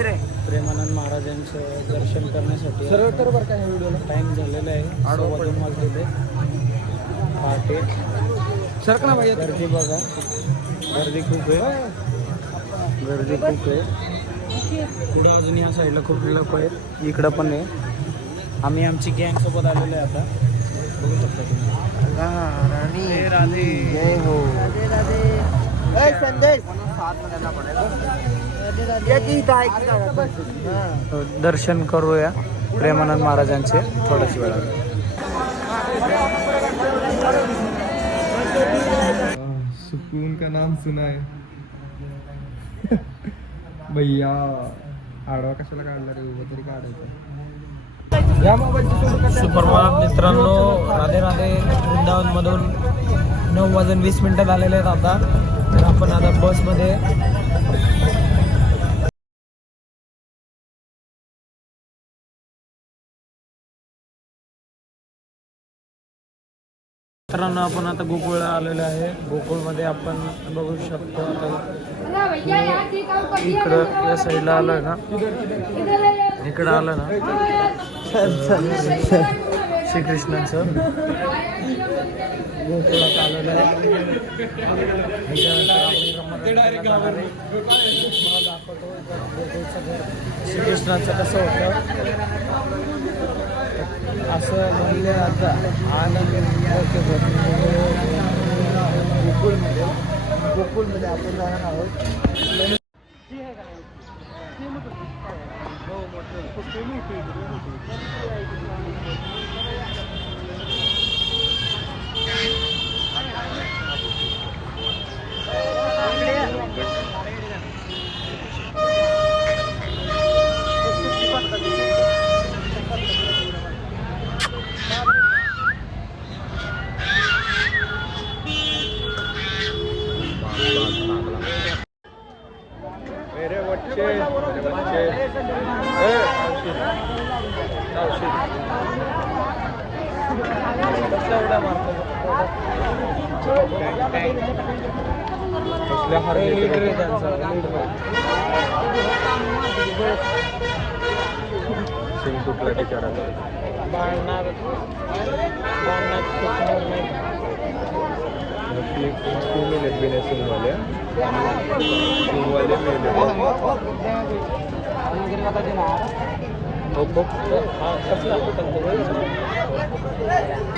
प्रेमानंद महाराजांचं दर्शन करण्यासाठी सरळ तर बरं का ह्या व्हिडिओला टाइम झालेला आहे 2:15 वाजलेले पहाटे. सरक ना भाई. गर्दी बघा, गर्दी खूप आहे, गर्दी खूप आहे. पुढं अजून ह्या साईडला खूप लोक आहेत, इकडं पण आहे. आम्ही आमची गँग सोबत आलेलो आहे आता, बघू शकता तुम्ही. राधे जय हो. संदेश दर्शन करूया प्रेमानंद महाराजांचे थोड्याच वेळा. सुकून का नाम सुना है. भैया आडवा कशाला काढला रे, उभं तरी काढायचं. सुप्रभात मित्रांनो, राधे राधे. वृंदावनमधून 9:20 झालेले आहेत आता. तर आपण आता बसमध्ये मित्रांनो, आपण आता गोकुळला आलेलो आहे. गोकुळमध्ये आपण बघू शकतो आता इकडं या साईडला आलं ना, इकडं आलं ना श्रीकृष्णांचं गोकुळात आलेलं आहे. श्रीकृष्णाचं कसं होतं असं म्हणले आता आनंद गोकुळमध्ये आपण जाणार आहोत.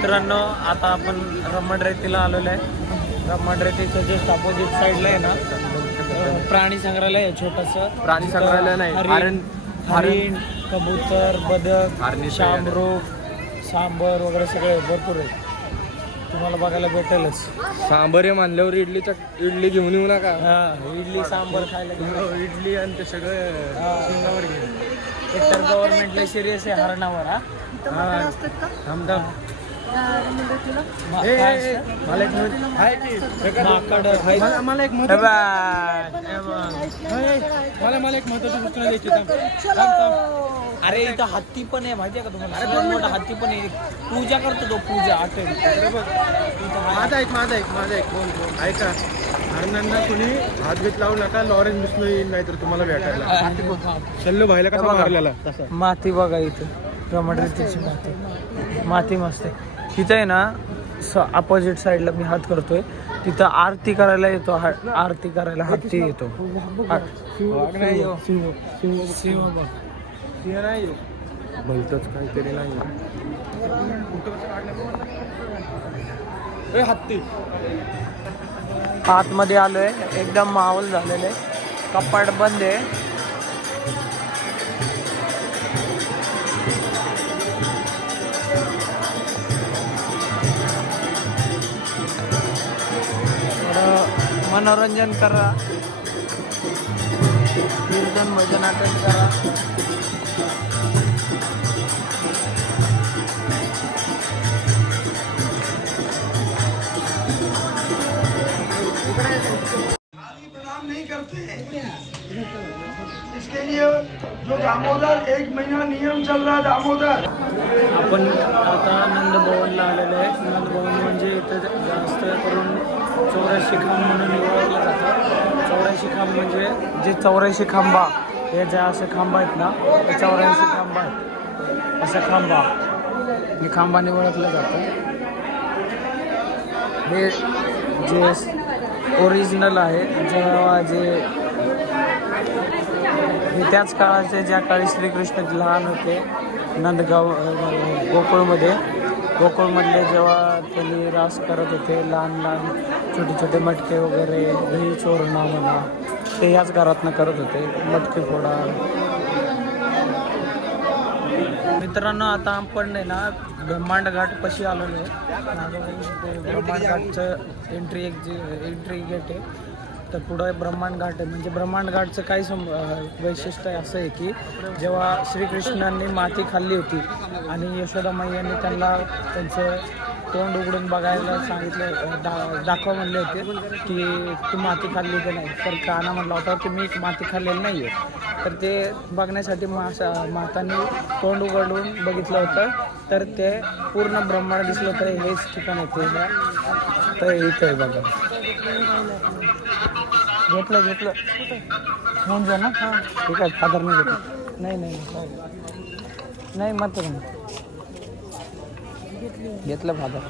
मित्रांनो, आता आपण रमणरेतीला आलेलो आहे. रमणरेतीच्या जस्ट अपोजिट साईडला आहे ना प्राणी संग्रहालय आहे, छोटंसं. प्राणी संग्रहालय नाही, हरिण, कबूतर, बदक, शामरूप, सांबर वगैरे सगळे भरपूर आहे, तुम्हाला बघायला भेटेलच. सांबर आहे मानल्यावर इडली घेऊन येऊ नका. हा, इडली सांबर खायला घेऊन इडली आणि ते सगळं शिंगावर घेऊन. एकतर गव्हर्नमेंटला सिरियस आहे हरणावर. मला एक महत्वाची सूचना द्यायची. अरे इथं हत्ती पण आहे माहिती आहे का तुम्हाला? सगळ्यात मोठा हत्ती पण आहे. पूजा करतो तो, पूजा आठवडी. माझा एक ऐका, हरणांना कोणी हातभीत लावू नका. लॉरेन्स मिसलो येईल नाही तर तुम्हाला भेटायला. शल्लू भाईला कसा मारलेला तसा. माती बघा इथं, रमणरेतीची माती मस्त आहे. तिथं आहे ना अपोजिट साईडला मी हात करतोय, तिथं आरती करायला येतो. आरती करायला हत्ती येतो. भलतच काहीतरी नाही. हत्ती आतमध्ये आलोय, एकदम माहोल झालेलं आहे. कपाट बंद आहे. मनोरंजन करा, कीर्तन भजन अटेंड करा. नहीं करते इसके लिए जो दामोदर 1 महीना नियम चल रहा है दामोदर. आपण आता नंदभवनला आलेलो आहे. नंदभवन म्हणजे इथं जास्त करून 84 खांब म्हणून ओळखलं जातं. 84 खांब म्हणजे जे 84 खांबा हे ज्या असे खांब आहेत ना त्याच्यावर असे खांब आहेत, असा खांबा हे खांबाने ओळखलं जातं. हे जे ओरिजिनल आहे जेव्हा हे त्याच काळाचे ज्या काळी श्रीकृष्ण लहान होते नंदगाव गोकुळमधले जेव्हा त्यांनी रास करत होते, लहान लहान छोटे छोटे मटके वगैरे दही चोरणा म्हणा ते याच घरातनं करत होते, मटके फोडा. मित्रांनो आता आपण आहे ना ब्रह्मांड घाट पशी आलेलो आहे. ब्रह्मांड घाटचं एंट्री गेट आहे. तर पुढं ब्रह्मांड घाट आहे. म्हणजे ब्रह्मांड घाटचं काही वैशिष्ट्य असं आहे की जेव्हा श्रीकृष्णांनी माती खाल्ली होती आणि यशोदा मैयाने त्यांचं तोंड उघडून बघायला सांगितलं, दाखवा म्हणले होते की तू माती खाल्ली की नाही. तर कान्हा म्हणला होता की मी माती खाल्लेली नाही आहे. तर ते बघण्यासाठी मातांनी तोंड उघडून बघितलं होतं, तर ते पूर्ण ब्रह्मांड दिसलं. तर हेच ठिकाण येते तर इथं आहे बघा. घेतलं होऊन जा ना. ठीक आहे फादर नाही घेतलं. नाही मात्र घेतलं फादर.